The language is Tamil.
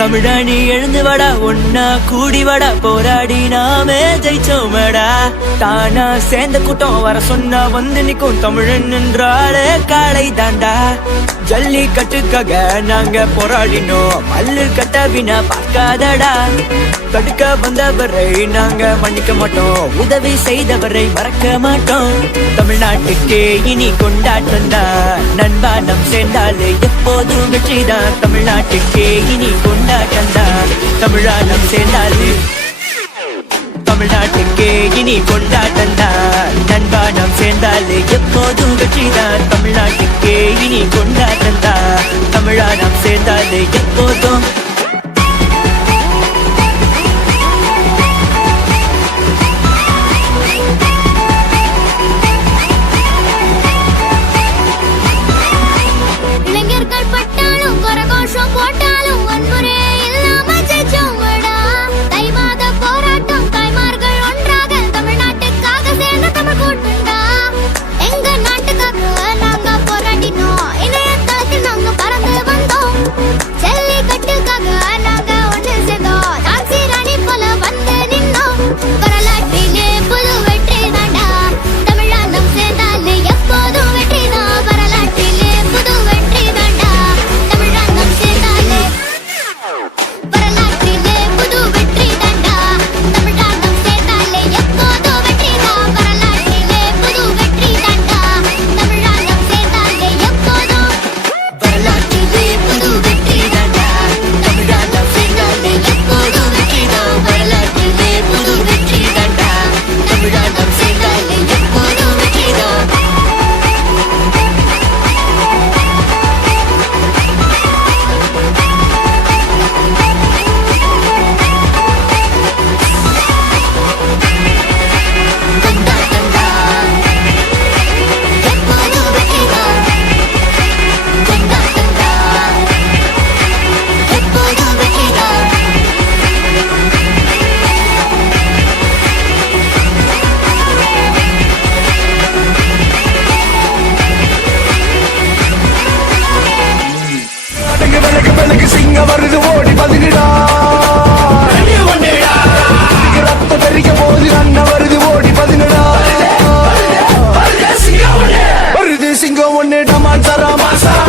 தமிழாணி எழுந்து வடா ஒன்னா கூடி வடா போராடி நாமே ஜெயிச்சோமடா தானா சேர்ந்த கூட்டம் வர சொன்னா வந்து நிக்கும் தமிழன் என்றாலே காளை தாண்டா ஜல்லி கட்டுக்காக நாங்க போராடினோம் மல்லு கட்டவினா பார்க்காதடா தடுக்க வந்தவரை நாங்க மன்னிக்க மாட்டோம் உதவி செய்தவரை மறக்க மாட்டோம் தமிழ்நாட்டுக்கே இனி கொண்டாட்டம் நண்பா நம் சேர்ந்தாலே எப்போதும் வெற்றிதான் தமிழ்நாட்டுக்கே இனி கொண்டாட்டம் தமிழா நம் சேர்ந்தாலே தமிழ்நாட்டுக்கே இனி கொண்டாட்டம் நண்பா நம் சேர்ந்தாலே எப்போதும் வெற்றிதான் தமிழ்நாட்டுக்கே இனி கொண்டாட்டம் தமிழா நம் சேர்ந்தாலே எப்போதும் சிங்க வருது ஓடி பதுகிடா ரத்த தெரிக்க போது அண்ணன் வருது ஓடி பதுங்கடா வருது சிங்கம் ஒண்ணு டமான் சரா மாசா